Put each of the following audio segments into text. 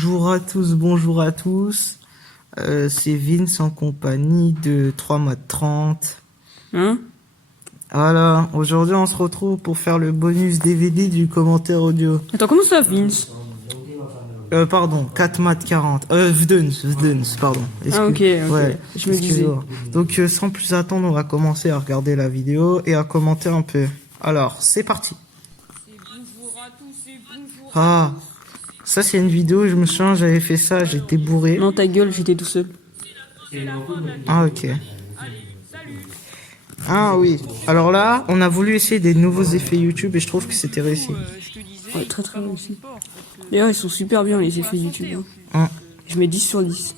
Bonjour à tous, bonjour à tous. C'est Vince en compagnie de 3 mois 30. Hein? Voilà, aujourd'hui on se retrouve pour faire le bonus DVD du commentaire audio. Attends, comment ça, Vince? Pardon, 4 mat 40. Vdens, pardon. Ah, ok. Ouais, Je me disais. Donc sans plus attendre, on va commencer à regarder la vidéo et à commenter un peu. Alors, c'est parti. Ah, ça c'est une vidéo, je me souviens, j'avais fait ça, j'étais bourré. Non, ta gueule, j'étais tout seul. Ah, ok. Ah oui, alors là, on a voulu essayer des nouveaux effets YouTube et je trouve que c'était réussi. Ouais, très très réussi. D'ailleurs, ils sont super bien les effets YouTube. Hein. Je mets 10 sur 10.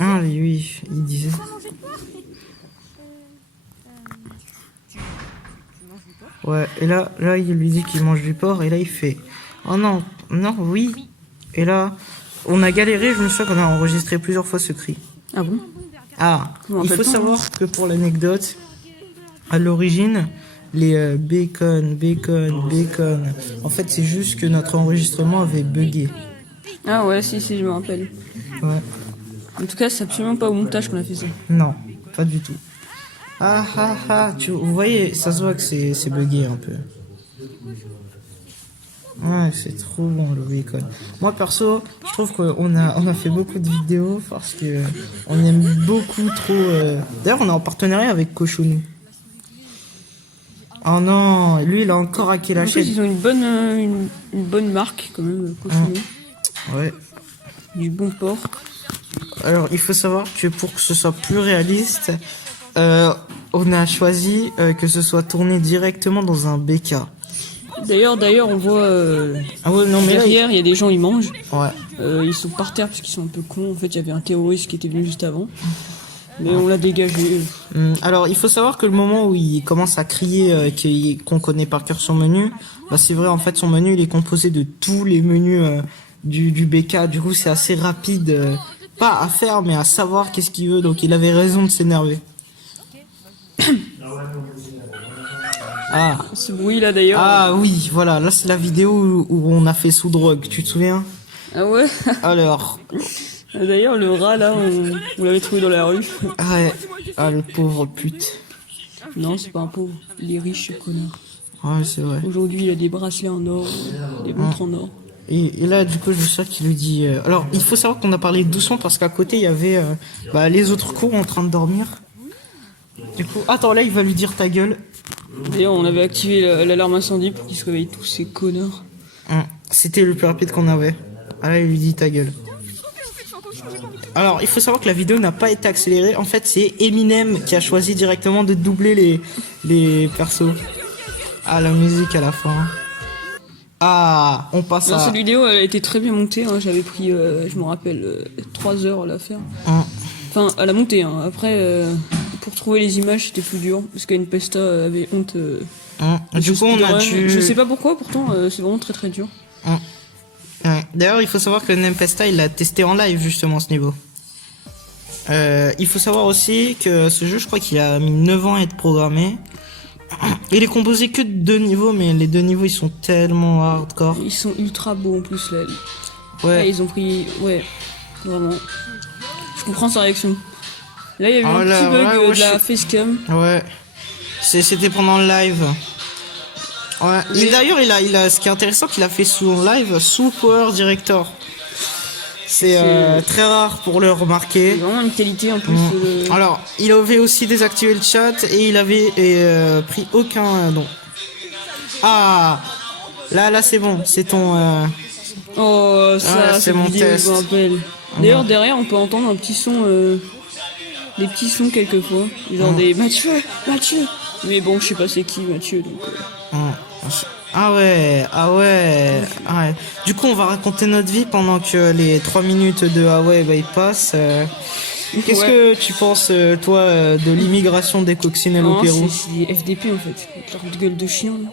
Ah oui, oui, il disait. Ouais, et là, il lui dit qu'il mange du porc, et là, il fait... Oh non, non, oui. Et là, on a galéré, je me souviens qu'on a enregistré plusieurs fois ce cri. Ah bon? Ah, Je m'en il faut rappelle pas, savoir que pour l'anecdote, à l'origine, les bacon, en fait, c'est juste que notre enregistrement avait bugué. Ah ouais, si, je me rappelle. Ouais. En tout cas, c'est absolument pas au montage qu'on a fait ça. Non, pas du tout. Ah ah ah, vous voyez, ça se voit que c'est bugué un peu. Ouais, c'est trop bon le bacon. Moi perso, je trouve qu'on a fait beaucoup de vidéos parce que on aime beaucoup trop. D'ailleurs, on est en partenariat avec Cochonou. Oh non, lui il a encore hacké la En plus, chaîne. ils ont une bonne marque, quand même, Cochonou. Ouais. Du bon porc. Alors, il faut savoir que pour que ce soit plus réaliste, on a choisi que ce soit tourné directement dans un BK. D'ailleurs, on voit Ah ouais, non mais là, derrière, il y a des gens, ils mangent. ouais. Ils sont par terre parce qu'ils sont un peu cons. En fait, il y avait un terroriste qui était venu juste avant. Mais on l'a dégagé. Alors, il faut savoir que le moment où il commence à crier qu'on connaît par cœur son menu, bah c'est vrai, en fait, son menu, il est composé de tous les menus du BK. Du coup, c'est assez rapide, pas à faire, mais à savoir qu'est-ce qu'il veut. Donc, il avait raison de s'énerver. Ah. Ce bruit là d'ailleurs. Ah oui, voilà, là c'est la vidéo où on a fait sous drogue, tu te souviens? Ah ouais. Alors, D'ailleurs, le rat là, on l'avait trouvé dans la rue. ah ouais, ah le pauvre pute. Non, c'est pas un pauvre. Il est riche, ce connard. Ouais, c'est vrai. Aujourd'hui, il a des bracelets en or, des montres en or. Et là, du coup, je sais qu'il lui dit... Alors, il faut savoir qu'on a parlé doucement parce qu'à côté, il y avait les autres cours en train de dormir. Du coup, attends, là, il va lui dire ta gueule. D'ailleurs, on avait activé l'alarme incendie pour qu'ils se réveillent tous ces connards. C'était le plus rapide qu'on avait. Ah là, il lui dit ta gueule. Alors, il faut savoir que la vidéo n'a pas été accélérée. En fait, c'est Eminem qui a choisi directement de doubler les persos. Ah, la musique à la fin. Ah, on passe Non, à... cette vidéo, elle a été très bien montée. Hein. J'avais pris, je me rappelle, 3 heures à la faire. Enfin, à la monter. Hein. Après, pour trouver les images, c'était plus dur. Parce qu'Npesta avait honte. Du coup, on a dû... Je sais pas pourquoi, pourtant, c'est vraiment très très dur. Ouais. D'ailleurs, il faut savoir que Nempesta, il l'a testé en live, justement, ce niveau. Il faut savoir aussi que ce jeu, je crois qu'il a mis 9 ans à être programmé. Il est composé que de 2 niveaux, mais les 2 niveaux, ils sont tellement hardcore. Ils sont ultra beaux en plus, là. Ouais. Là, ils ont pris... Ouais, vraiment. Je comprends sa réaction. Là, il y a eu un petit bug de la facecam. Ouais. C'était pendant le live. Ouais. Mais... D'ailleurs, ce qui est intéressant, qu'il a fait sous live, sous Power Director. C'est très rare pour le remarquer. C'est vraiment une qualité en plus. Alors, il avait aussi désactivé le chat et il avait pris aucun don. Ah, là c'est bon, c'est ton. Oh, ça, c'est mon test. D'ailleurs, derrière, on peut entendre un petit son, des petits sons quelquefois, genre des Mathieu. Mais bon, je sais pas c'est qui Mathieu, donc. Ah ouais. Du coup, on va raconter notre vie pendant que les 3 minutes de ah ouais, ils passent. Qu'est-ce que tu penses, toi, de l'immigration des coccinelles au Pérou? C'est des FDP en fait, avec leur gueule de chien. Là.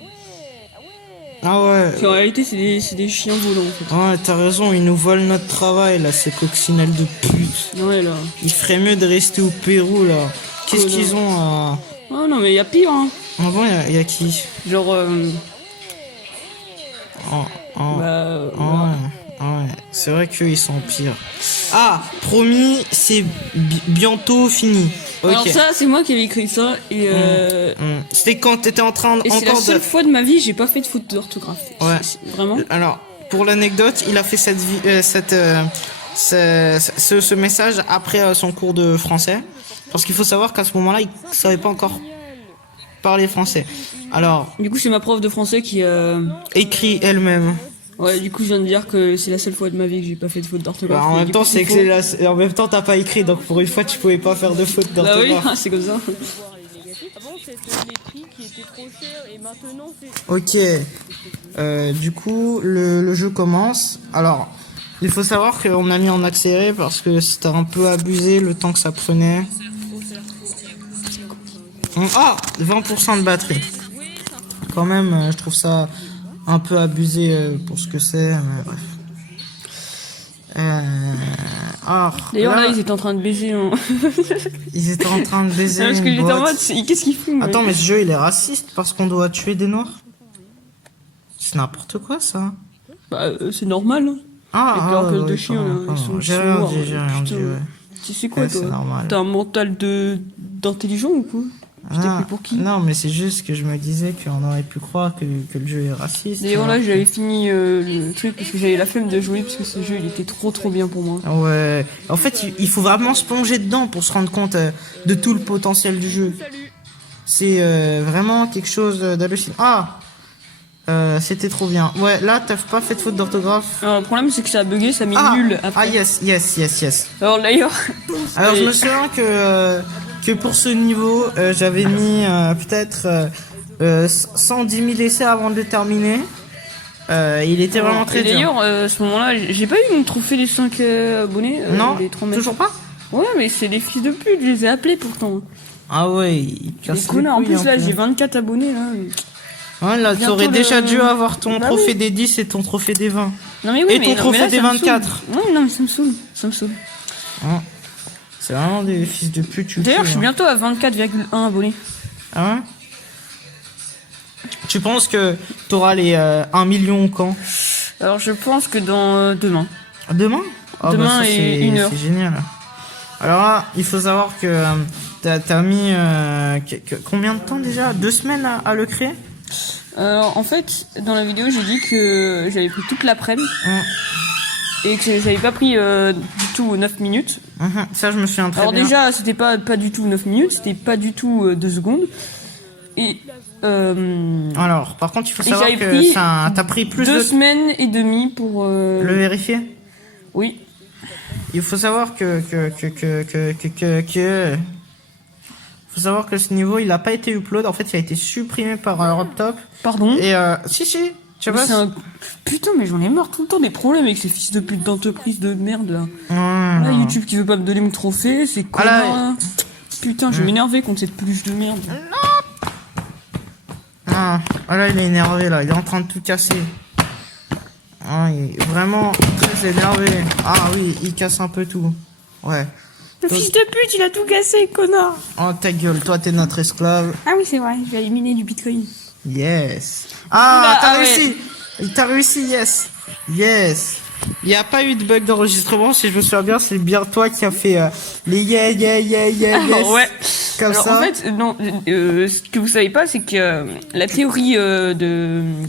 Ah ouais. En réalité, c'est des chiens volants en fait. Ouais, t'as raison, ils nous volent notre travail là, ces coccinelles de pute. Ouais, là. Il ferait mieux de rester au Pérou là. Qu'est-ce qu'ils ont à. Ah non, mais y a pire, hein. Ah bon, y a qui? Genre. Ouais, c'est vrai qu'ils sont pires. Ah, promis, c'est bientôt fini. Ok. Alors ça, c'est moi qui avais écrit ça et C'était quand t'étais en train et c'est la encore seule fois de ma vie j'ai pas fait de faute d'orthographe. Ouais. Vraiment. Alors, pour l'anecdote, il a fait ce message après son cours de français. Parce qu'il faut savoir qu'à ce moment-là, il savait pas encore parler français. Alors, Du coup, c'est ma prof de français qui écrit elle-même. Ouais, du coup, je viens de dire que c'est la seule fois de ma vie que j'ai pas fait de faute d'orthographe. Bah, en Et même du temps, coup, c'est que faux. en même temps, t'as pas écrit, donc pour une fois, tu pouvais pas faire de faute Bah oui, d'orthographe. c'est comme ça. Avant, c'était les prix qui étaient trop chers et maintenant, c'est... Ok. Du coup, le jeu commence. Alors, il faut savoir qu'on a mis en accéléré parce que c'était un peu abusé le temps que ça prenait. Ah, 20% de batterie. Quand même, je trouve ça un peu abusé pour ce que c'est, mais bref. D'ailleurs, là, ils étaient en train de baiser. Hein. Ils étaient en train de baiser. Parce que une j'étais en boîte. mode, qu'est-ce qu'ils font Attends, mais ce jeu il est raciste parce qu'on doit tuer des noirs. C'est n'importe quoi ça. Bah, c'est normal. Hein. Avec leur gueule de chien, là. Ils sont J'ai rien noirs, dit, j'ai rien dit. putain. Ouais. Tu sais quoi, Ouais, toi c'est normal. T'as un mental d'intelligent ou quoi Je t'ai pris pour qui Non, mais c'est juste que je me disais qu'on aurait pu croire que le jeu est raciste. D'ailleurs, alors là, que- j'avais fini le truc parce que j'avais la flemme de jouer parce que ce jeu, il était trop bien pour moi. Ouais. En fait, il faut vraiment se plonger dedans pour se rendre compte de tout le potentiel du jeu. C'est vraiment quelque chose d'hallucinant. C'était trop bien. Ouais, là, t'as pas fait de faute d'orthographe. Alors, le problème, c'est que ça a bugué, ça a mis nul après. Yes. Alors, d'ailleurs, Alors, je me souviens que pour ce niveau, j'avais mis peut-être 110 000 essais avant de le terminer. Il était vraiment très et dur. d'ailleurs, à ce moment-là, j'ai pas eu mon trophée des 5 abonnés. Non, les 30 toujours pas. Ouais, mais c'est des fils de pute, je les ai appelés pourtant. Ah ouais, il Les casse les connards, en couilles plus un là, peu. j'ai 24 abonnés là. Ouais, là, bientôt t'aurais déjà le- dû avoir ton Bah trophée oui. des 10 et ton trophée des 20. Non mais oui, Et mais ton non, trophée mais là, des ça me 24. saoule. Ouais, non, mais ça me saoule. Hein. C'est vraiment des fils de pute. tu le D'ailleurs, sais, je suis hein. bientôt à 24,1 abonnés. Ah ouais. Tu penses que t'auras les 1 million quand? Alors, je pense que dans demain. Demain? Ah, Demain ça, et c'est- 1 heure. C'est génial. Alors là, il faut savoir que t'as mis combien de temps déjà? 2 semaines à le créer? En fait, dans la vidéo, j'ai dit que j'avais pris toute l'après-midi Hum, et que j'avais pas pris du tout 9 minutes. Ça, je me souviens très Alors bien. déjà, c'était pas du tout 9 minutes, c'était pas du tout 2 secondes. Et Alors, par contre, il faut Et savoir j'avais que pris t'as pris plus 2 de semaines et demie pour... le vérifier. Oui. Il faut savoir faut savoir que ce niveau, il a pas été upload. En fait, il a été supprimé par Europtop. Pardon. Et si, tu Mais vois. c'est un... Putain, mais j'en ai marre tout le temps des problèmes avec ces fils de pute d'entreprise de merde là. Ouais, Là, non. YouTube qui veut pas me donner mon trophée, c'est quoi là, là. Putain, je vais m'énerver contre cette peluche de merde. Ah, là, il est énervé, là. Il est en train de tout casser. Ah, il est vraiment très énervé. Ah oui, il casse un peu tout. Ouais. Le fils de pute, il a tout cassé, connard. Oh, ta gueule, toi, t'es notre esclave. Ah oui, c'est vrai, je vais éliminer du bitcoin. Yes. Oula, T'as ah ouais. réussi. T'as réussi, yes. Yes. Il n'y a pas eu de bug d'enregistrement, si je me souviens bien, c'est bien toi qui as fait les yeah. Ouais. Comme Alors ça. en fait, non, ce que vous savez pas, c'est que la théorie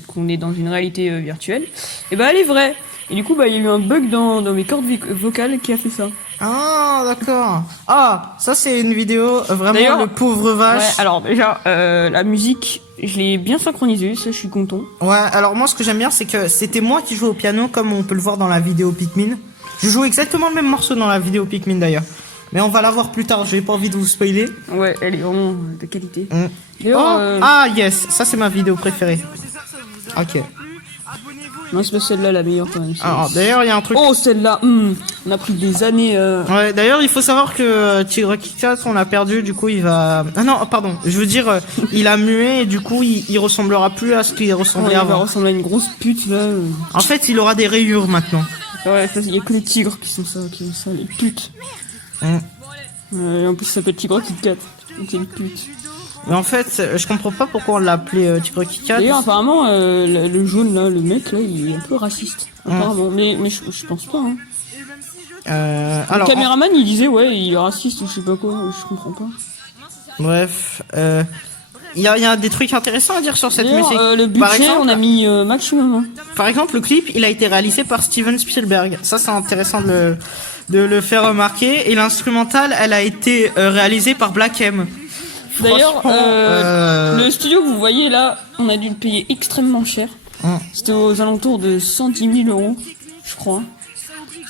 qu'on est dans une réalité virtuelle, et ben elle est vraie. Et du coup, bah il y a eu un bug dans mes cordes vocales qui a fait ça. Ah, d'accord. Ah, ça c'est une vidéo, vraiment D'ailleurs- le pauvre Ouais, vache. alors déjà, la musique, je l'ai bien synchronisée, ça je suis content. Ouais, alors moi ce que j'aime bien c'est que c'était moi qui jouais au piano comme on peut le voir dans la vidéo Pikmin. Je joue exactement le même morceau dans la vidéo Pikmin d'ailleurs. Mais on va la voir plus tard, j'ai pas envie de vous spoiler. Ouais, elle est vraiment de qualité. Mm. D'ailleurs, Oh, ah yes, ça c'est ma vidéo préférée. Ok. non, c'est pas celle-là la meilleure quand même. Alors d'ailleurs il y a un truc. Oh, celle-là, on a pris des années. Ouais, d'ailleurs il faut savoir que Tigre Kikas on l'a perdu, du coup il va. Ah non, pardon, je veux dire il a mué et du coup il ressemblera plus à ce qu'il Il ressemblait va avant. ressembler à une grosse pute là. En fait il aura des rayures maintenant. Ouais, il y a que les tigres qui sont ça, les putes. Mm. En plus, ça s'appelle Tigre Kit Kat. C'est une pute. Mais en fait, je comprends pas pourquoi on l'a appelé Tigre Kit Kat. D'ailleurs, apparemment, le jaune là, le mec là, il est un peu raciste. Apparemment, mais je pense pas. Hein. Alors, le caméraman, il disait ouais, il est raciste ou je sais pas quoi. Je comprends pas. Bref, il y a des trucs intéressants à dire sur cette musique. Le budget, par exemple, on a mis maximum. Hein. Par exemple, le clip, il a été réalisé par Steven Spielberg. Ça, c'est intéressant de le faire remarquer. Et l'instrumental, elle a été réalisée par Black M. D'ailleurs, le studio que vous voyez là, on a dû le payer extrêmement cher. C'était aux alentours de 110 000 euros, je crois.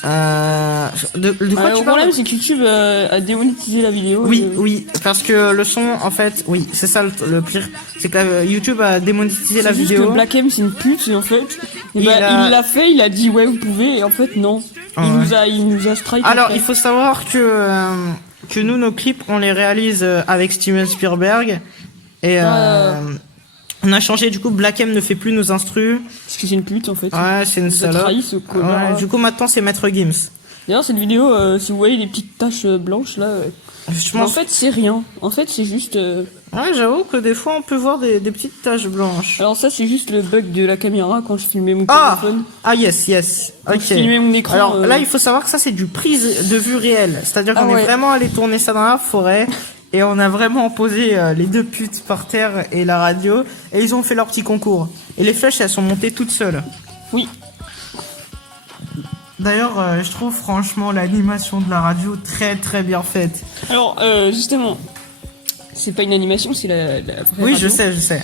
De quoi Le problème, c'est que YouTube a démonétisé la vidéo. Oui, parce que le son, en fait, oui, c'est ça le pire. C'est que YouTube a démonétisé la vidéo. Que Black M, c'est une pute, et en fait, il l'a fait, il a dit ouais, vous pouvez, et en fait, non. Il nous a strike. Alors, il faut savoir que nous, nos clips, on les réalise avec Steven Spielberg. Et on a changé, du coup, Black M ne fait plus nos instrus. Parce que c'est une pute, en fait. Ouais, c'est une salope. Trahi, ce connard. Ouais, du coup, maintenant, c'est Maître Gims. D'ailleurs, cette vidéo, si vous voyez les petites taches blanches, là... En fait, c'est rien. En fait, c'est juste... Ouais, j'avoue que des fois, on peut voir des petites taches blanches. Alors ça, c'est juste le bug de la caméra quand je filmais mon téléphone. Ah, yes. Quand Ok. je filmais mon écran... Alors là, il faut savoir que ça, c'est du prise de vue réelle. C'est-à-dire qu'on est vraiment allé tourner ça dans la forêt. Et on a vraiment posé les deux putes par terre et la radio. Et ils ont fait leur petit concours. Et les flèches, elles sont montées toutes seules. Oui. D'ailleurs, je trouve franchement l'animation de la radio très très bien faite. Alors, justement, c'est pas une animation, c'est la vraie Oui, radio. je sais.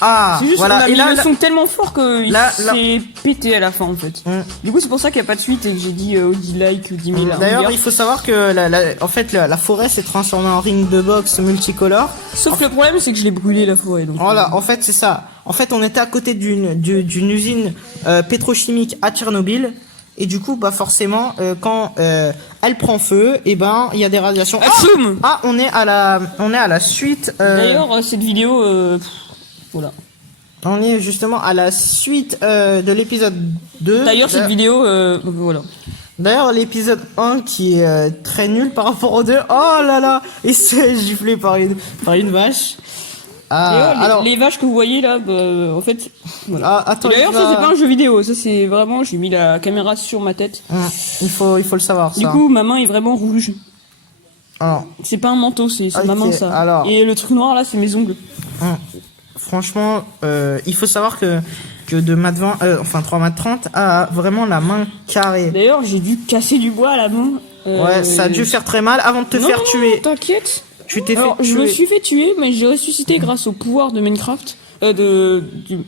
Ah, c'est juste voilà. qu'on a Et mis là, le son tellement fort qu'il s'est pété à la fin, en fait. Du coup, c'est pour ça qu'il n'y a pas de suite et que j'ai dit 10 likes ou 10 000. D'ailleurs, il faut savoir que en fait, la forêt s'est transformée en ring de boxe multicolore. Sauf que le problème, c'est que je l'ai brûlé, la forêt. Donc, voilà, en fait, c'est ça. En fait, on était à côté d'une usine pétrochimique à Tchernobyl. Et du coup, bah forcément, quand elle prend feu, et ben il y a des radiations. On est à la suite. D'ailleurs, cette vidéo, voilà. On est justement à la suite de l'épisode 2. D'ailleurs, cette vidéo, voilà. D'ailleurs, l'épisode 1 qui est très nul par rapport au 2. Oh là là, il s'est giflé par une vache. Alors, les vaches que vous voyez là, en fait, voilà. Attends, d'ailleurs, ça c'est pas un jeu vidéo, ça c'est vraiment, j'ai mis la caméra sur ma tête. Il faut le savoir. Du coup, ma main est vraiment rouge. Alors, c'est pas un manteau, c'est ma main ça. Alors, et le truc noir là, c'est mes ongles. Franchement, il faut savoir que de Mat 20, enfin 3 Mat 30 a vraiment la main carrée. D'ailleurs, j'ai dû casser du bois à la main. Ouais, ça a dû faire très mal avant de te faire tuer. T'inquiète. Tu t'es fait tuer. Je me suis fait tuer, mais j'ai ressuscité grâce au pouvoir de Minecraft, du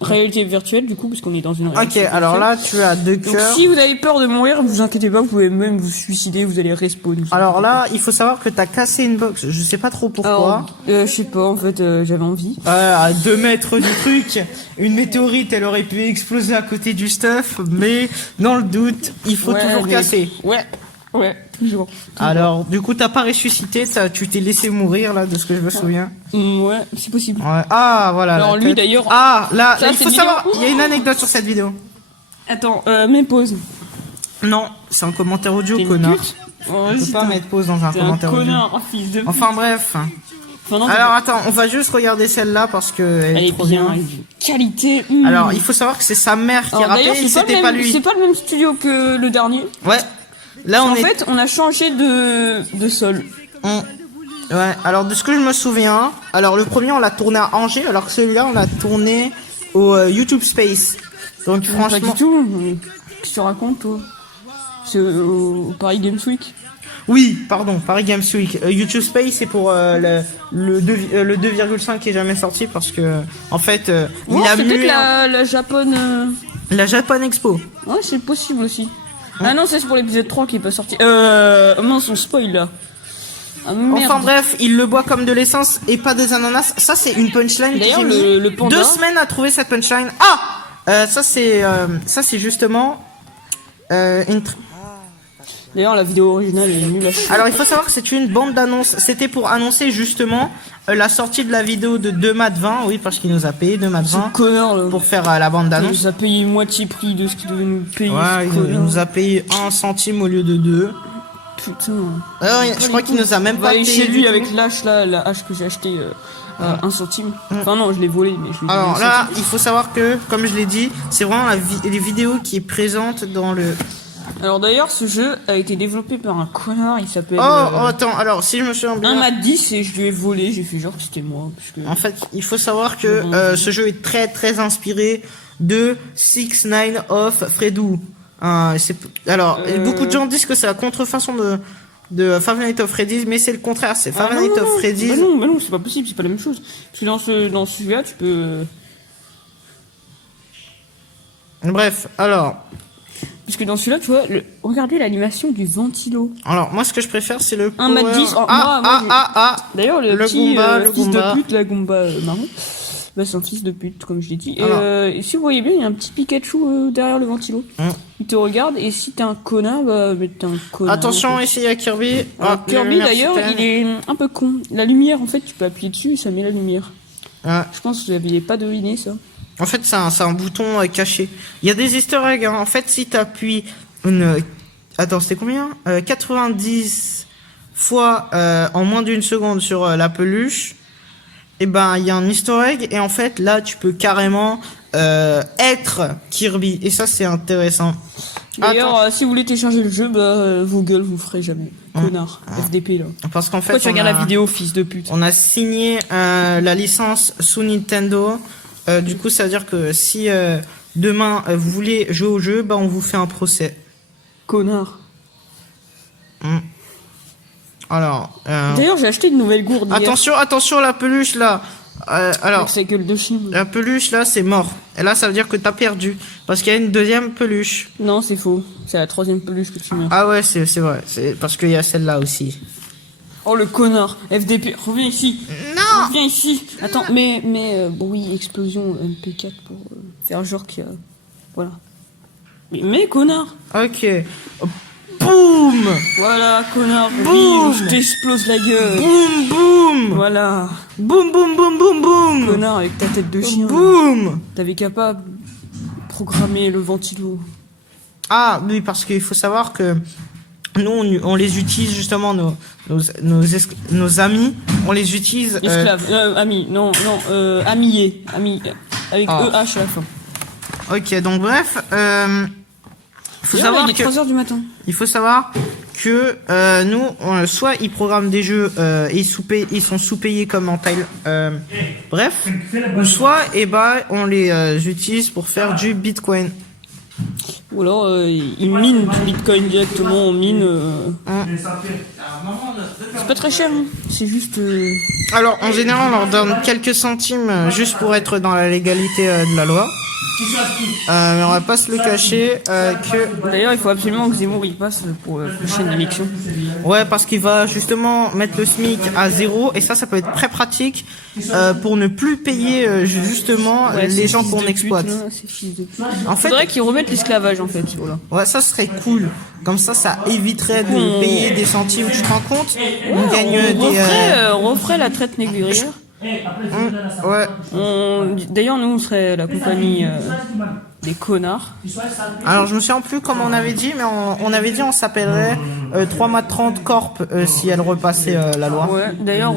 réalité virtuelle, du coup, parce qu'on est dans une réalité virtuelle. Alors là, tu as 2 cœurs. Donc si vous avez peur de mourir, vous inquiétez pas, vous pouvez même vous suicider, vous allez respawn. Alors là, il faut savoir que t'as cassé une box. Je sais pas trop pourquoi. Je sais pas, en fait, j'avais envie. À 2 mètres du truc, une météorite, elle aurait pu exploser à côté du stuff, mais dans le doute, il faut toujours casser. Ouais, toujours. Alors, du coup, t'as pas ressuscité, tu t'es laissé mourir, là, de ce que je me souviens. Ouais, c'est possible. Ouais. Ah, voilà. Alors, lui, d'ailleurs. Ah, là, il faut savoir, il y a une anecdote sur cette vidéo. Attends, mets pause. Non, c'est un commentaire audio, connard. On peut pas mettre pause dans un commentaire audio. Connard, fils de... Enfin, bref. Alors, attends, on va juste regarder celle-là parce que elle est trop bien. Elle est d'une qualité. Alors, il faut savoir que c'est sa mère qui rappelle, et c'était pas lui. C'est pas le même studio que le dernier. Ouais. Là, en fait, on a changé de sol. Ouais, alors de ce que je me souviens, alors le premier on l'a tourné à Angers, alors que celui-là on l'a tourné au YouTube Space. Donc franchement. Pas du tout. Qu'est-ce que tu racontes toi? C'est au Paris Games Week. Oui, pardon, Paris Games Week. YouTube Space c'est pour le 2,5 qui est jamais sorti parce que en fait il a c'est peut-être la Japon. La Japan Expo. Ouais, c'est possible aussi. Ah non, c'est pour l'épisode 3 qui est pas sorti. Mince, on spoil là. Ah, enfin bref, il le boit comme de l'essence et pas des ananas. Ça c'est une punchline que j'ai mis le panda... 2 semaines à trouver cette punchline. Ça c'est justement une... D'ailleurs la vidéo originale est nulle à chier. Alors il faut savoir que c'est une bande d'annonce. C'était pour annoncer justement la sortie de la vidéo de 2 Mat 20. Oui, parce qu'il nous a payé 2 Mat 20 connard, là. Pour faire la bande d'annonce. Il nous a payé moitié prix de ce qu'il devait nous payer. Ouais, il nous a payé 1 centime au lieu de 2. Putain. Je crois qu'il nous a même On va pas aller payé chez du lui tout. avec l'hache là, la hache que j'ai achetée à 1 centime. Enfin non, je l'ai volée, mais je l'ai Alors donnée là, il faut savoir que, comme je l'ai dit, c'est vraiment les vidéos qui est présente dans le... Alors d'ailleurs, ce jeu a été développé par un connard, il s'appelle... Attends, alors si je me souviens bien... Un m'a 10 et je lui ai volé, j'ai fait genre que c'était moi. Parce que... En fait, il faut savoir que ce jeu est très très inspiré de 6 Nine of Fredou. Beaucoup de gens disent que c'est la contrefaçon de Five Nights at Freddy's, mais c'est le contraire, c'est Five Nights at Freddy's. Bah non, c'est pas possible, c'est pas la même chose. Parce que dans celui-là, tu peux... Bref, alors... Parce que dans celui-là, tu vois, regardez l'animation du ventilo. Alors, moi, ce que je préfère, c'est le Un mat 10. D'ailleurs, le petit Goomba, le fils Goomba. de pute, la Goomba marron, bah, c'est un fils de pute, comme je l'ai dit. Alors. Et si vous voyez bien, il y a un petit Pikachu derrière le ventilo. Il te regarde, et si t'es un connard, bah, t'es un connard. Attention, ici, il y a Kirby. Kirby, d'ailleurs, il est un peu con. La lumière, en fait, tu peux appuyer dessus et ça met la lumière. Ouais. Je pense que vous n'aviez pas deviné ça. En fait, c'est un bouton caché. Il y a des easter eggs, hein. En fait, si t'appuies une... Attends, c'était combien 90 fois en moins d'une seconde sur la peluche, et ben, il y a un easter egg, et en fait, là, tu peux carrément être Kirby. Et ça, c'est intéressant. D'ailleurs, si vous voulez télécharger le jeu, bah, vos gueules, vous ferez jamais. Connard. FDP, là. Parce qu'en fait, Pourquoi tu regardes la vidéo, fils de pute? on a signé la licence sous Nintendo. Du coup, ça veut dire que si demain vous voulez jouer au jeu, bah on vous fait un procès. Connard. Alors. D'ailleurs, j'ai acheté une nouvelle gourde. Attention, la peluche là. Alors. Avec sa gueule de chien. La peluche là, c'est mort. Et là, ça veut dire que t'as perdu. Parce qu'il y a une deuxième peluche. Non, c'est faux. C'est la 3e peluche que tu mets. Ah ouais, c'est vrai. C'est parce qu'il y a celle-là aussi. Oh le connard. FDP, reviens ici. Non. Reviens ici. Attends, mais bruit, explosion, MP4 pour faire genre qu'il y a... Voilà. Mais connard. Ok. Boum. Voilà, connard. Boum. Oui, je t'explose la gueule. Boum, boum. Voilà. Boum, boum, boum, boum, boum. Connard avec ta tête de chien. Boum. T'avais qu'à pas programmer le ventilo. Ah oui, parce qu'il faut savoir que nous, on les utilise justement, nos amis, on les utilise... Esclaves, amis, non, amillés, avec EH à la fin. Ok, donc bref, faut D'ailleurs, savoir il est 3h du matin. il faut savoir que nous, soit ils programment des jeux et ils sont sous-payés comme en taille, bref, ou soit on les utilise pour faire du Bitcoin. Ou alors, ils minent du bitcoin directement en mine. C'est pas très cher, hein. C'est juste... Alors, en général, on leur donne quelques centimes juste pour être dans la légalité de la loi. Mais on va pas se le cacher que... D'ailleurs, il faut absolument que Zemmour y passe pour la prochaine élection. Ouais, parce qu'il va justement mettre le SMIC à 0, et ça peut être très pratique pour ne plus payer justement les gens qu'on exploite. En fait, faudrait qu'ils remettent l'esclavage en fait. Voilà. Ouais, ça serait cool. Comme ça éviterait de payer des centimes. Tu te rends compte? On gagne on referait la traite négrière. Ouais. D'ailleurs, nous, on serait la compagnie des connards. Alors, je me souviens plus comment on avait dit, mais on avait dit on s'appellerait 3mat30 Corp si elle repassait la loi. Ouais. D'ailleurs,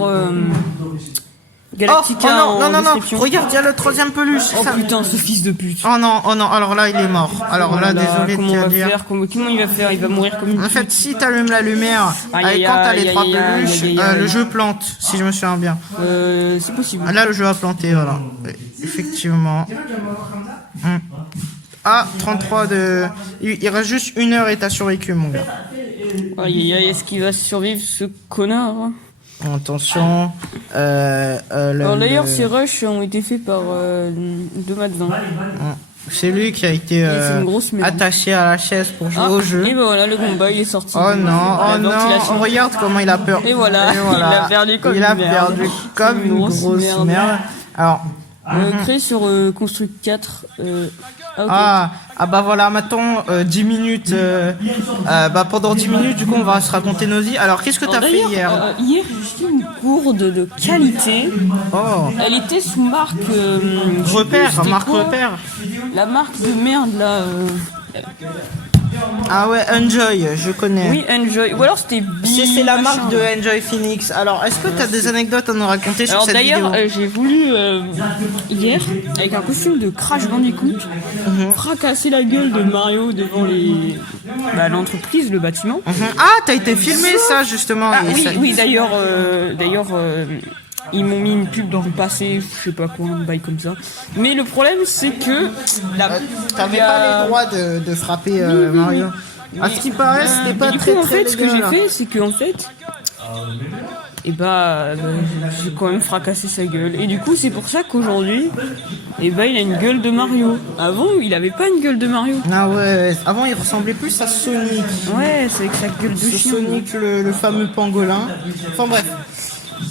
Galactica non, regarde, il y a le 3e peluche. Oh putain, ce fils de pute. Oh non, alors là, il est mort. Alors là, désolé de te dire. Comment il va faire? Il va mourir comme une En fait, si t'allumes la lumière, quand t'as les 3 peluches, le jeu plante, si je me souviens bien. C'est possible. Là, le jeu a planté, voilà. Effectivement. Ah, 33 de... Il reste juste 1 heure et t'as survécu, mon gars. Est-ce qu'il va survivre, ce connard, hein? Attention. Alors d'ailleurs, ces rushs ont été faits par 2mat20. C'est lui qui a été attaché à la chaise pour jouer au jeu. Et ben voilà, le Goomba il est sorti. Oh non, on regarde comment il a peur. Et voilà, il a perdu comme une grosse merde. Alors, créé sur Construct 4. Bah voilà, maintenant 10 minutes. Pendant 10 minutes, du coup, on va se raconter nos vies. Alors, qu'est-ce que t'as fait hier? Hier, j'ai acheté une gourde de qualité. Oh. Elle était sous marque. Repère. La marque de merde là. Ah ouais, Enjoy, je connais. Oui, Enjoy. Ou alors c'était C'est la marque de Enjoy Phoenix. Alors, est-ce que t'as des anecdotes à nous raconter sur Alors cette vidéo? d'ailleurs, j'ai voulu hier, avec un costume de Crash Bandicoot, fracasser la gueule de Mario devant l'entreprise, le bâtiment. Ah, t'as été filmé ça justement. Ah et oui, ça- oui, d'ailleurs, ils m'ont mis une pub dans le passé, je sais pas quoi, un bail comme ça. Mais le problème, c'est que T'avais il y a- pas les droits de frapper Mario. À ce qui paraît, c'était pas Et du très coup, en très fait, ce que j'ai légal. fait, c'est que en fait, j'ai quand même fracassé sa gueule. Et du coup, c'est pour ça qu'aujourd'hui, il a une gueule de Mario. Avant, il avait pas une gueule de Mario. Ah ouais, avant il ressemblait plus à Sonic. Ouais, c'est avec sa gueule de C'est chien. Sonic le fameux pangolin. Enfin bref.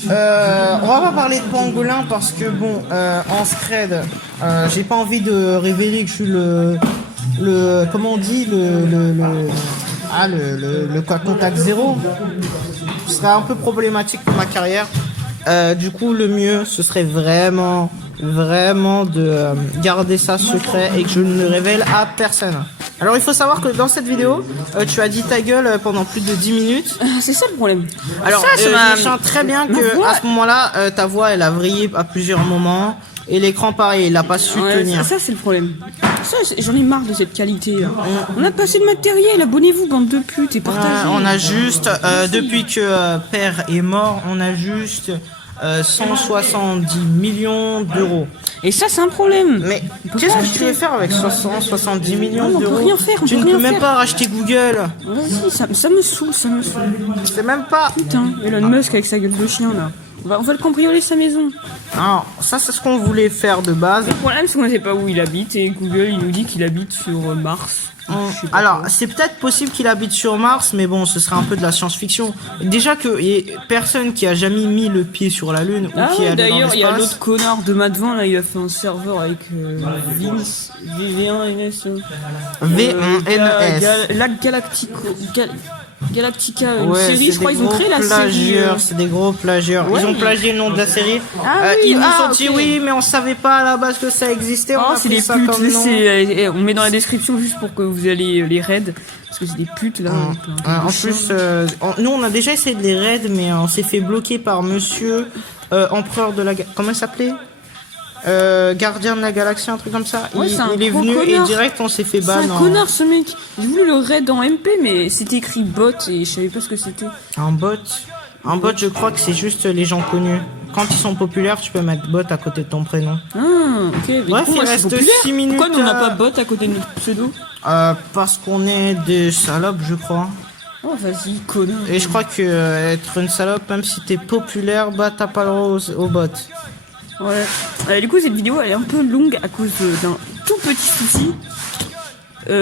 On va pas parler de pangolin parce que bon, en scred, j'ai pas envie de révéler que je suis le comment on dit le contact zéro. Ce serait un peu problématique pour ma carrière. Du coup, le mieux, ce serait vraiment de garder ça secret et que je ne le révèle à personne. Alors, il faut savoir que dans cette vidéo, tu as dit ta gueule pendant plus de 10 minutes. C'est ça le problème. Alors, ça, je sens très bien ma que voix- à ce moment-là, ta voix, elle a vrillé à plusieurs moments. Et l'écran, pareil, il a pas su Ouais, tenir. ça c'est le problème. J'en ai marre de cette qualité là. On a passé le matériel, abonnez-vous bande de putes et partagez. On a juste, depuis que Père est mort, on a juste 170 millions d'euros. Et ça c'est un problème. Mais peut qu'est-ce pas que tu veux faire avec 170 millions on peut d'euros? rien faire, on Tu peut ne peux rien même faire. pas racheter Google. Vas-y, ça me saoule, ça me saoule. C'est même pas... Putain, Elon Musk avec sa gueule de chien là. On va le cambrioler sa maison. Non, ça c'est ce qu'on voulait faire de base. Le problème c'est qu'on ne sait pas où il habite et Google il nous dit qu'il habite sur Mars. Je sais pas Alors, quoi. c'est peut-être possible qu'il habite sur Mars, mais bon, ce serait un peu de la science-fiction. Déjà que y a personne qui a jamais mis le pied sur la Lune ou Ah qui est ouais, allé dans d'ailleurs, il y a l'espace. l'autre connard de Madvan, là, il a fait un serveur avec Vince, V1NS. V1NS. La Galactica, une Ouais, série, c'est je crois, des ils ont gros créé la série. plagieurs, c'est des gros plagieurs. Ouais, Ils ont mais- plagié le nom de la série. Ah oui, ils nous ah, ont dit ok. oui, mais on savait pas à la base que ça existait. Oh, on a c'est pris des ça putes, comme nom. on met dans la description juste pour que vous allez les raids, parce que c'est des putes là. avec plein de En chiens. plus, nous on a déjà essayé de les raids, mais on s'est fait bloquer par monsieur empereur de la... Comment il s'appelait Gardien de la galaxie, un truc comme ça. Ouais, c'est un il est gros venu connard. et direct on s'est fait C'est ban. un connard ce mec. J'ai voulu le raid en MP, mais c'était écrit bot et je savais pas ce que c'était. Un bot. Un bot, je crois que c'est juste les gens connus. Quand ils sont populaires, tu peux mettre bot à côté de ton prénom. Ah, ok. Mais Bref, du coup, moi, il je suis reste populaire. 6 minutes. Pourquoi nous on n'a pas bot à côté de notre pseudo? Parce qu'on est des salopes, je crois. Oh, vas-y, connard. Et je crois que être une salope, même si t'es populaire, bah t'as pas le droit au bot. Ouais. Du coup, cette vidéo, elle est un peu longue à cause d'un tout petit souci.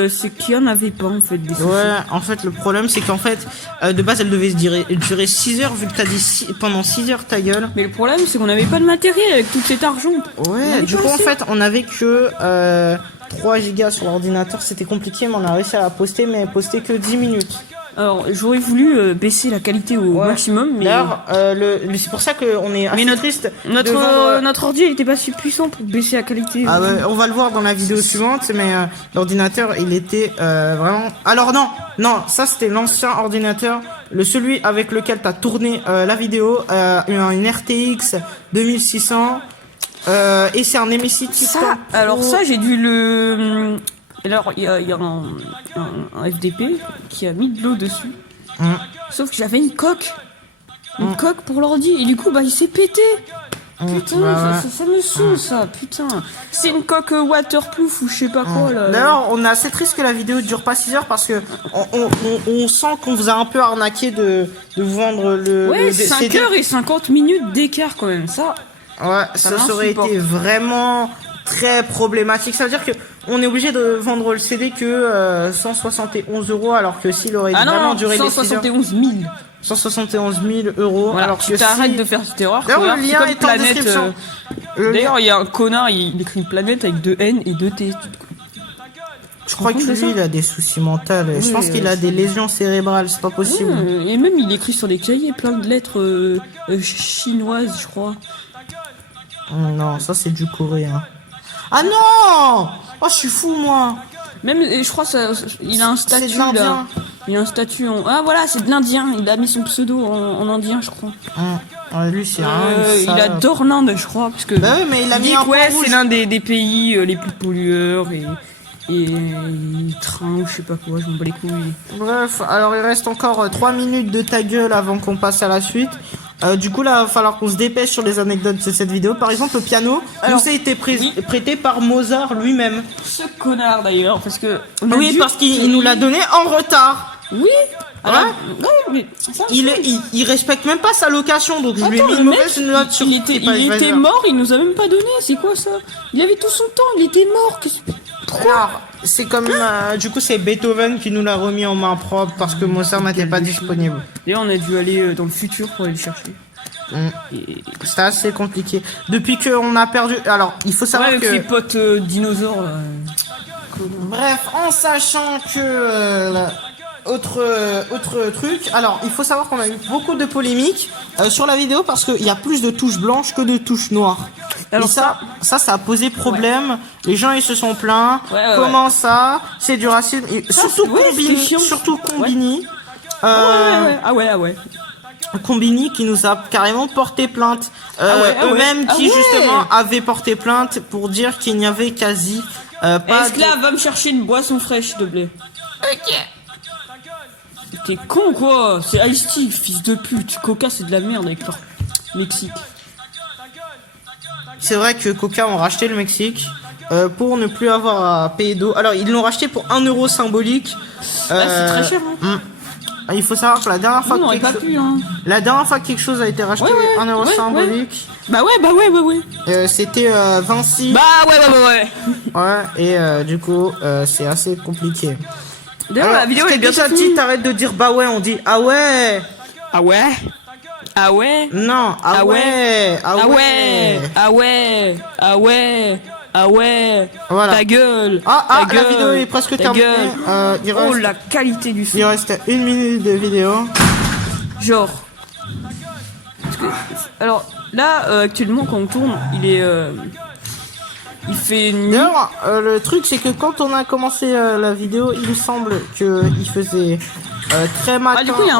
C'est qu'il y en avait pas, en fait, des soucis. Ouais, en fait, le problème, c'est qu'en fait, de base, elle devait durer 6 heures, vu que t'as dit pendant 6 heures ta gueule. Mais le problème, c'est qu'on n'avait pas de matériel avec tout cet argent. On Ouais, avait du pas coup, en assez. fait, on avait que 3 gigas sur l'ordinateur, c'était compliqué, mais on a réussi à la poster, mais poster que 10 minutes. Alors, j'aurais voulu baisser la qualité au Ouais. maximum, mais... D'ailleurs, c'est pour ça qu'on est assez notre- triste. de vendre- Notre ordi, il était pas si puissant pour baisser la qualité. Ah ouais, on va le voir dans la vidéo suivante, mais l'ordinateur, il était vraiment... Alors non, ça c'était l'ancien ordinateur, celui avec lequel t'as tourné la vidéo, une RTX 2600, et c'est un MSI Ça, alors ça, j'ai dû le... Alors, il y a un FDP qui a mis de l'eau dessus. Sauf que j'avais une coque. Une coque pour l'ordi. Et du coup, bah, il s'est pété. Putain, bah ouais. ça me saoule, ça. Putain. C'est une coque waterproof ou je sais pas quoi, là. D'ailleurs, on est assez triste que la vidéo dure pas 6 heures parce que on sent qu'on vous a un peu arnaqué de vous vendre le... Ouais, le 5 CD. heures et 50 minutes d'écart quand même. Ça, Ouais, ça aurait m'insupporte. été vraiment très problématique. Ça veut dire que on est obligé de vendre le CD que 171 € alors que s'il aurait ah vraiment non, duré les 6 heures, 171 000. 171 000 €. Voilà, Alors tu que t'arrêtes si... de faire cette erreur. D'ailleurs, regarde, le c'est lien comme est en planète, description. Le D'ailleurs, lien- il y a un connard, il écrit planète avec 2 N et 2 T. je crois que compte de lui, ça il a des soucis mentaux. Je Oui, pense qu'il a des lésions cérébrales. C'est pas possible. Et même il écrit sur des cahiers plein de lettres chinoises, je crois. Non, ça c'est du coréen. Ah non! Oh, je suis fou moi. Même, je crois, il a un C'est statut de là. l'Indien. Il a un statut en... Ah voilà, c'est de l'Indien. Il a mis son pseudo en indien, je crois. Lui, c'est Il adore l'Inde, je crois, parce que... Bah oui, mais il a mis un point rouge. c'est l'un des pays les plus pollueurs et train ou je sais pas quoi, je m'en bats les couilles. Bref, alors il reste encore 3 minutes de ta gueule avant qu'on passe à la suite. Du coup là, il va falloir qu'on se dépêche sur les anecdotes de cette vidéo. Par exemple, le piano nous a été prêté par Mozart lui-même. Ce connard d'ailleurs, parce que... Oui, parce qu'il nous l'a donné en retard. Oui. Alors, Ouais. non, mais ça, Il respecte même pas sa location, donc je lui ai mis le une mec, mauvaise note sur il était mort, il nous a même pas donné, c'est quoi ça? Il avait tout son temps, il était mort. Alors, c'est comme du coup c'est Beethoven qui nous l'a remis en main propre parce que Mozart n'était pas disponible. D'ailleurs, on a dû aller dans le futur pour aller le chercher. C'était assez compliqué. Depuis qu'on a perdu. Alors, il faut savoir avec que. ses potes dinosaures. Là. Bref, en sachant que. Autre truc. Alors, il faut savoir qu'on a eu beaucoup de polémiques sur la vidéo parce qu'il y a plus de touches blanches que de touches noires. Alors et ça a posé problème. Les gens ils se sont plaints. Comment ça? C'est du racisme. Et surtout Combini. Surtout Combini. Ah ouais. Combini qui nous a carrément porté plainte. Eux-mêmes qui justement avaient porté plainte pour dire qu'il n'y avait quasi pas. Esclave, va me chercher une boisson fraîche, s'il te plaît. Ok. T'es con quoi? C'est Ice-T, fils de pute. Coca c'est de la merde avec leur Mexique. C'est vrai que Coca ont racheté le Mexique pour ne plus avoir à payer d'eau. Alors ils l'ont racheté pour 1 euro symbolique. C'est très cher. Hein. Il faut savoir que la dernière fois la dernière fois que quelque chose a été racheté 1 euro symbolique. Bah ouais. C'était Vinci. Bah ouais. Ouais et du coup c'est assez compliqué. D'ailleurs la vidéo elle est bientôt finie. T'arrêtes de dire bah ouais, on dit ah ouais. Ah ouais. Ah ouais. Non, ah ouais. Ah ouais. Ah ouais. Ah ouais. Ah ouais. Voilà. Ta gueule. La vidéo est presque terminée. Oh la qualité du son. Il reste 1 minute de vidéo. Genre. Alors là actuellement quand on tourne, il fait nuit. D'ailleurs, le truc c'est que quand on a commencé la vidéo, il me semble que il faisait très matin. Du coup, il y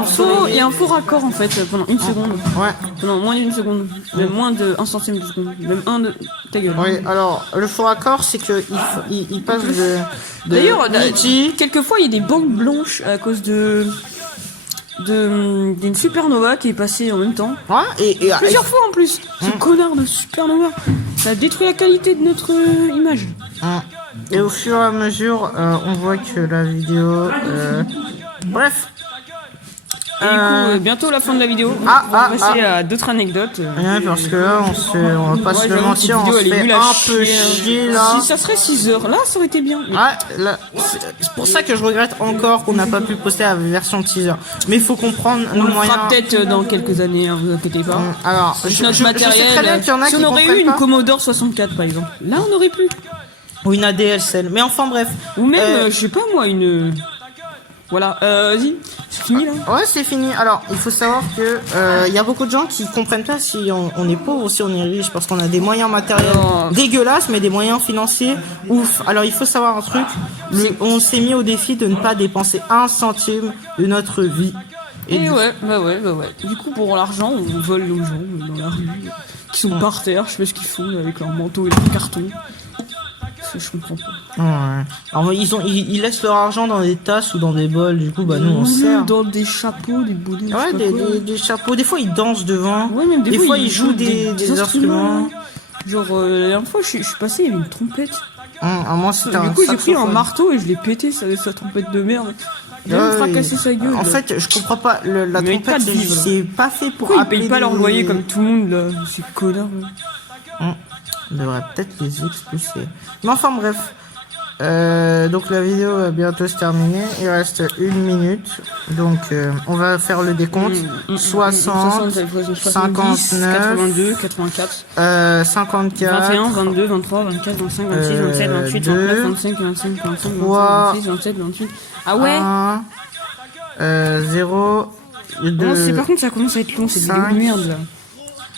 a un faux raccord en fait pendant 1 seconde. Ouais. Pendant moins d'1 seconde. Même moins de 1 centième de seconde. Même ta gueule. Oui, alors le faux raccord c'est que il passe de D'ailleurs, midi. quelquefois il y a des bandes blanches à cause d'une supernova qui est passée en même temps. Ouais, et plusieurs fois en plus. Ce connard de supernova. Ça a détruit la qualité de notre image. Et au fur et à mesure, on voit que la vidéo. Bref. Et du coup, bientôt la fin de la vidéo. On va passer à d'autres anecdotes. Parce que là, on va pas se le mentir, on se fait un peu chier là. Si ça serait 6 heures, là, ça aurait été bien. Là, c'est pour ça que je regrette encore qu'on n'a pas pu poster la version de 6 heures. Mais il faut comprendre nos moyens. On le fera peut-être dans quelques années, hein, vous inquiétez pas. Alors, notre matériel. Je sais très bien qu'il y en a si qui on aurait eu une Commodore 64 par exemple, là on aurait pu. Ou une ADSL. Mais enfin bref. Ou même, je sais pas moi, une. Voilà, vas-y, c'est fini là. Ouais, c'est fini. Alors, il faut savoir que il y a beaucoup de gens qui comprennent pas si on est pauvre ou si on est riche parce qu'on a des moyens matériels dégueulasses, mais des moyens financiers ouf. Alors, il faut savoir un truc. On s'est mis au défi de ne pas dépenser 1 centime de notre vie. Et bah ouais. Du coup, pour l'argent, on vole aux gens dans la rue qui sont par terre. Je sais pas ce qu'ils font avec leur manteau et leur carton. Je comprends pas. Ouais. Alors ils laissent leur argent dans des tasses ou dans des bols, du coup bah nous on sert. Dans des chapeaux, des bonnets. Ouais, des chapeaux. Des fois ils dansent devant. Ouais, même des fois ils jouent des instruments. Genre la dernière fois je suis passé, il y avait une trompette. Moi c'était du coup j'ai pris un marteau et je l'ai pété sa trompette de merde. Il a fracassé sa gueule. En fait je comprends pas la trompette c'est pas fait pour. Pourquoi ils payent pas leur loyer comme tout le monde là, ces connards là. On devrait peut-être les expulser. Mais enfin bref. Donc la vidéo va bientôt se terminer. Il reste 1 minute. Donc on va faire le décompte. 60, 59, 82, 84, 54, 21, 22, 23, 24, 25, 26, 27, 28, 29, 25, 25, 25, 26, 27, 28. Ah ouais 0, 2, non, par contre ça commence à être long, c'est de merde là.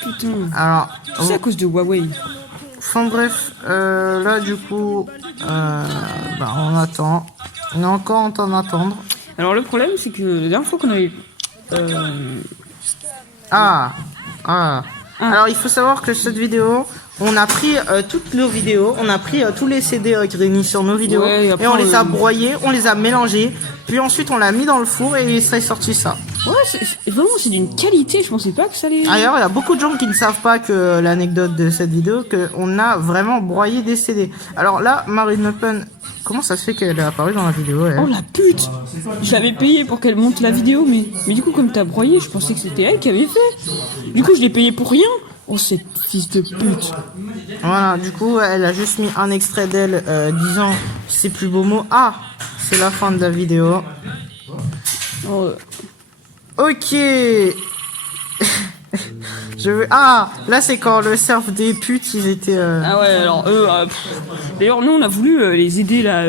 Putain. Alors, c'est à cause de Huawei. Enfin bref, là du coup, bah, on attend. On est encore en train d'attendre. Alors le problème c'est que la dernière fois qu'on avait... Alors il faut savoir que cette vidéo, on a pris toutes nos vidéos, on a pris tous les CD qui réunissent sur nos vidéos, Ouais, et on les a broyés, on les a mélangés, puis ensuite on l'a mis dans le four et il serait sorti ça. Ouais, vraiment c'est d'une qualité, je pensais pas que ça allait... D'ailleurs, il y a beaucoup de gens qui ne savent pas que l'anecdote de cette vidéo, qu'on a vraiment broyé des CD. Alors là, Marine Le Pen, comment ça se fait qu'elle est apparue dans la vidéo elle Oh la pute! Je l'avais payé pour qu'elle monte la vidéo, mais du coup comme t'as broyé, je pensais que c'était elle qui avait fait. Du coup je l'ai payé pour rien. Oh cette fils de pute! Voilà, du coup, elle a juste mis un extrait d'elle disant ses plus beaux mots. Ah, c'est la fin de la vidéo. Oh, Ok. Ah, là c'est quand le surf des putes, ils étaient... Ah ouais, alors eux... D'ailleurs, nous, on a voulu les aider, là,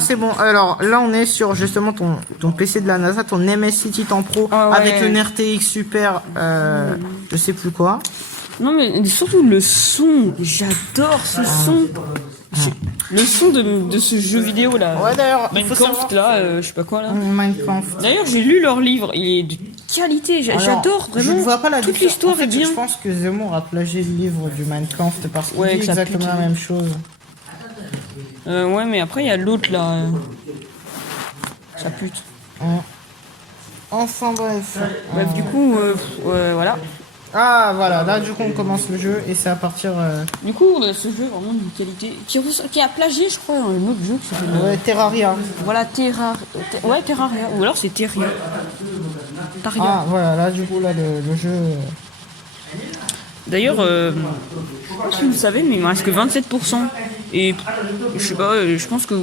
c'est bon. Alors là, on est sur justement ton PC de la NASA, ton MSI Titan Pro, Ah ouais. avec une RTX Super, je sais plus quoi. Non, mais surtout le son. J'adore ce son. Le son de ce jeu vidéo, là. Ouais, d'ailleurs, il faut Minecraft, savoir... là, je sais pas quoi, là. Minecraft. D'ailleurs, j'ai lu leur livre. Il est de qualité. J'adore, Je vraiment. ne vois pas la Toute différence. l'histoire En fait, est bien. Je pense que Zemmour a plagié le livre du Minecraft parce qu'il Ouais, dit que ça exactement pue. la même chose. Ouais, mais après, il y a l'autre, là. Ça pute. Enfin bref. Bref, du coup, voilà. Ah voilà, là du coup on commence le jeu et c'est à partir... Du coup, ce jeu vraiment d'une qualité qui a plagié, je crois, un autre jeu qui s'appelle Ouais, Terraria. voilà Terraria. Ouais, Terraria. Ou alors c'est Terraria. Terraria. Ah voilà, là du coup là le jeu... D'ailleurs, je sais pas si vous le savez, mais il me reste que 27%. Et je sais pas, je pense que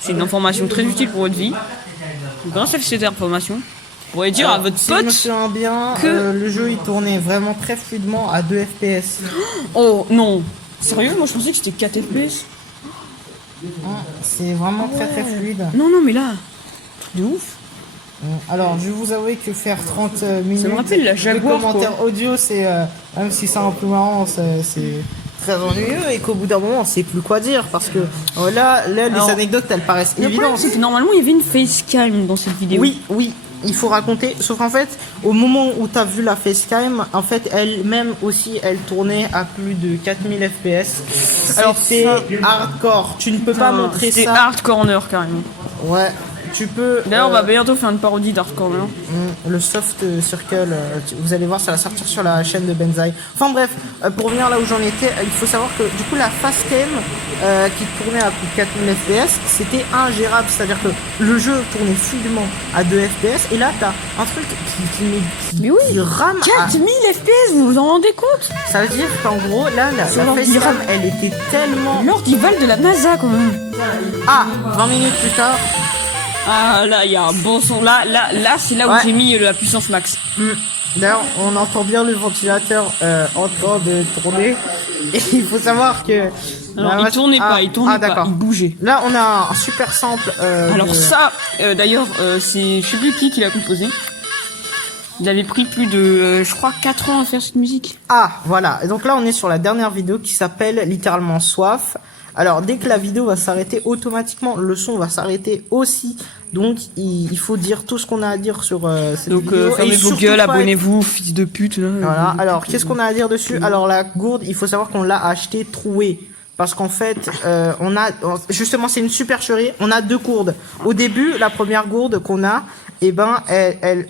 c'est une information très utile pour votre vie. Donc, grâce à cette information, vous pourrez dire à votre Si je me pote. souviens bien, que- le jeu il tournait vraiment très fluidement à 2 FPS. Oh non! Sérieux? Moi je pensais que c'était 4 FPS. C'est vraiment très très fluide. Non, non, mais là, truc de ouf. Alors je vais vous avouer que faire 30 minutes Ça me rappelle la Jaguar, de commentaires audio, c'est même si c'est un peu marrant, c'est très ennuyeux et qu'au bout d'un moment on sait plus quoi dire parce que là les Alors, anecdotes elles paraissent Le problème, évidentes. c'est que normalement il y avait une facecam dans cette vidéo. Oui, il faut raconter. Sauf qu'en fait, au moment où t'as vu la facecam, en fait, elle-même aussi, elle tournait à plus de 4000 FPS. Alors, C'était hardcore. Tu ne peux pas montrer C'était ça. Hard Corner carrément. Ouais, tu peux. D'ailleurs, on va bientôt faire une parodie d'Hard Corner. Le soft circle, vous allez voir, ça va sortir sur la chaîne de Benzaï. Enfin bref, pour venir là où j'en étais, il faut savoir que du coup la facecam qui tournait à plus de 4000 FPS, c'était ingérable. C'est-à-dire que le jeu tournait fluidement à 2 FPS et là t'as un truc Mais oui, qui rame à... 4000 FPS, vous vous en rendez compte? Ça veut dire qu'en gros, là, la l'ordi facecam, RAM. elle était tellement... L'ordival de la NASA quand même. Ah, 20 minutes plus tard. Ah là, il y a un bon son. Là, c'est là où Ouais. j'ai mis la puissance max. D'ailleurs, on entend bien le ventilateur en train de tourner. Et il faut savoir que... Alors, il tournait pas, il tournait pas, d'accord. il bougeait. Là, on a un super sample. Alors ça, d'ailleurs, c'est je sais plus qui l'a composé. Il avait pris plus de, je crois, 4 ans à faire cette musique. Ah, voilà. Et donc là, on est sur la dernière vidéo qui s'appelle littéralement Soif. Alors, dès que la vidéo va s'arrêter, automatiquement, le son va s'arrêter aussi. Donc, il faut dire tout ce qu'on a à dire sur cette Donc, vidéo. fermez Et vos surtout gueules, pas abonnez-vous, fils de pute. Là. Voilà, alors qu'est-ce qu'on a à dire dessus? Alors la gourde, il faut savoir qu'on l'a achetée trouée. Parce qu'en fait, justement, c'est une supercherie. On a 2 gourdes. Au début, la première gourde qu'on a,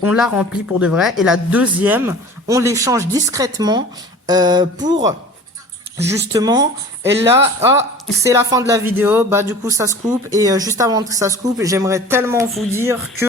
on l'a remplie pour de vrai. Et la deuxième, on l'échange discrètement pour justement. Et là, c'est la fin de la vidéo. Bah du coup, ça se coupe. Et juste avant que ça se coupe, j'aimerais tellement vous dire que